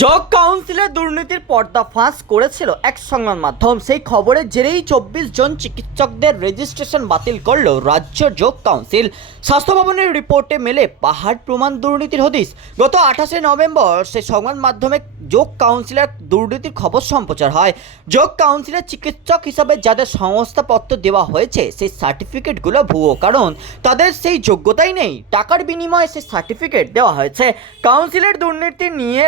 Jug কাউন্সিলের দুর্নীতির পর্দা ফাঁস করেছিল এক সংবাদ মাধ্যম। সেই খবরের জেরেই চব্বিশ জন চিকিৎসকদের রেজিস্ট্রেশন বাতিল করল রাজ্য যোগ কাউন্সিল স্বাস্থ্য ভবনের রিপোর্টে মেলে পাহাড় প্রমাণ দুর্নীতির হদিস গত আঠাশে নভেম্বর সেই সংবাদ মাধ্যমে যোগ কাউন্সিলের দুর্নীতির খবর সম্প্রচার হয়। যোগ কাউন্সিলের চিকিৎসক হিসাবে যাদের সংস্থাপত্র দেওয়া হয়েছে, সেই সার্টিফিকেটগুলো ভুয়ো, কারণ তাদের সেই যোগ্যতাই নেই। টাকার বিনিময়ে সেই সার্টিফিকেট দেওয়া হয়েছে। কাউন্সিলের দুর্নীতি নিয়ে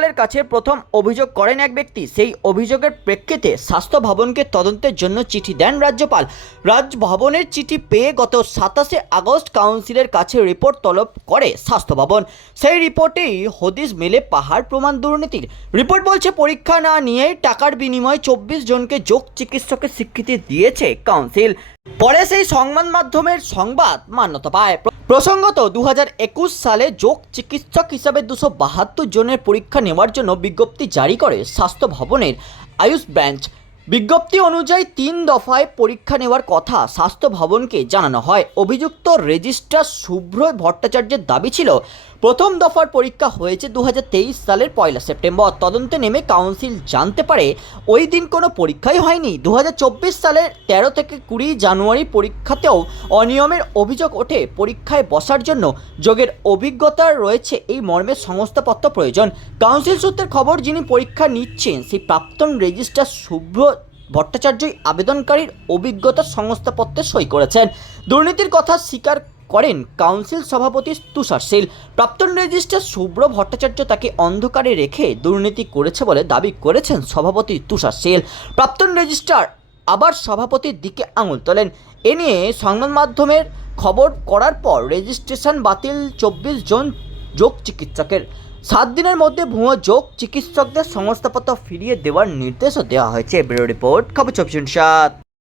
রাজ্যপালের কাছে প্রথম অভিযোগ করেন এক ব্যক্তি। সেই অভিযোগের প্রেক্ষিতে স্বাস্থ্য ভবনকে তদন্তের জন্য চিঠি দেন রাজ্যপাল। রাজভবনের চিঠি পেয়ে গত সাতাশে আগস্ট কাউন্সিলের কাছে রিপোর্ট তলব করে স্বাস্থ্য ভবন। সেই রিপোর্টেই হদিস মেলে পাহাড় প্রমাণ দুর্নীতির। রিপোর্ট বলছে, পরীক্ষা না নিয়েই টাকার বিনিময়ে চব্বিশ জনকে যোগ চিকিৎসকের স্বীকৃতি দিয়েছে কাউন্সিল। পরে সেই সংবাদ মাধ্যমের সংবাদ মান্যতা পায়। প্র- প্রসঙ্গত দু হাজার একুশ সালে যোগ চিকিৎসক হিসাবে দুশো বাহাত্তর জনের পরীক্ষা নেওয়ার জন্য বিজ্ঞপ্তি জারি করে স্বাস্থ্য ভবনের আয়ুষ ব্রাঞ্চ। বিজ্ঞপ্তি অনুযায়ী তিন দফায় পরীক্ষা নেওয়ার কথা স্বাস্থ্য ভবনকে জানানো হয়। অভিযুক্ত রেজিস্ট্রার শুভ্র ভট্টাচার্যের দাবি ছিল, প্রথম দফার পরীক্ষা হয়েছে দু হাজার তেইশ সালের পয়লা সেপ্টেম্বর। তদন্তে নেমে কাউন্সিল জানতে পারে, ওই দিন কোনো পরীক্ষাই হয়নি। দু হাজার চব্বিশ সালের তেরো থেকে কুড়ি জানুয়ারি পরীক্ষাতেও অনিয়মের অভিযোগ ওঠে। পরীক্ষায় বসার জন্য যোগের অভিজ্ঞতা রয়েছে এই মর্মে সংস্থাপত্র প্রয়োজন। কাউন্সিল সূত্রের খবর, যিনি পরীক্ষা নিচ্ছেন, সেই প্রাক্তন রেজিস্ট্রার শুভ্র ভট্টাচার্যই আবেদনকারীর অভিজ্ঞতার সংস্থাপত্রে সই করেছেন। দুর্নীতির কথা স্বীকার করেন কাউন্সিল সভাপতি তুষার শীল প্রাক্তন রেজিস্ট্রার শুভ্র ভট্টাচার্য তাকে অন্ধকারে রেখে দুর্নীতি করেছে বলে দাবি করেছেন সভাপতি তুষার শীল প্রাক্তন রেজিস্ট্রার আবার সভাপতির দিকে আঙুল তোলেন। এ নিয়ে সংবাদ মাধ্যমের খবর করার পর রেজিস্ট্রেশন বাতিল চব্বিশ জন যোগ চিকিৎসকের। সাত দিনের মধ্যে ভুয়ো যোগ চিকিৎসকদের সংস্থাপত্র ফিরিয়ে দেওয়ার নির্দেশও দেওয়া হয়েছে, ব্যুরো রিপোর্ট, খবর চব্বিশ সাত।